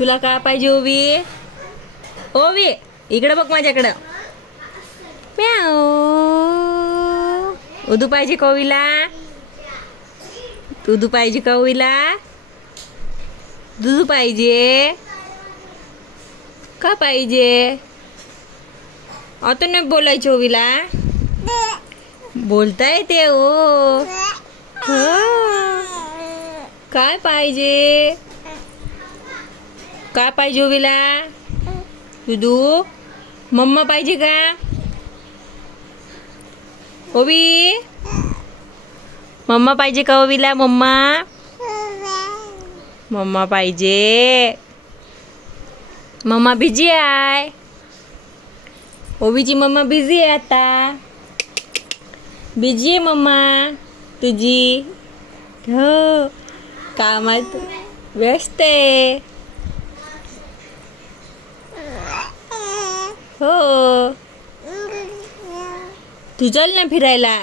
तुला काय पाहिजे ओवी? ओवी इकडे बघ माझ्याकडं. म्याऊ. उदू पाहिजे का ओवीला? दूध पाहिजे का ओवीला? दूध पाहिजे का पाहिजे? आता नाही बोलायचं ओवीला. बोलता येते ओ. काय पाहिजे? काय पाहिजे ओवीला? दुधू मम्मा पाहिजे का ओवी? मम्मा पाहिजे का ओवीला? मम्मा मम्मा पाहिजे. मम्मा बिझी आहे. ओवीची मम्मा बिझी आहे आता. बिझी आहे मम्मा तुझी. हो कामात व्यस्त आहे. हो तू चल ना फिरायला.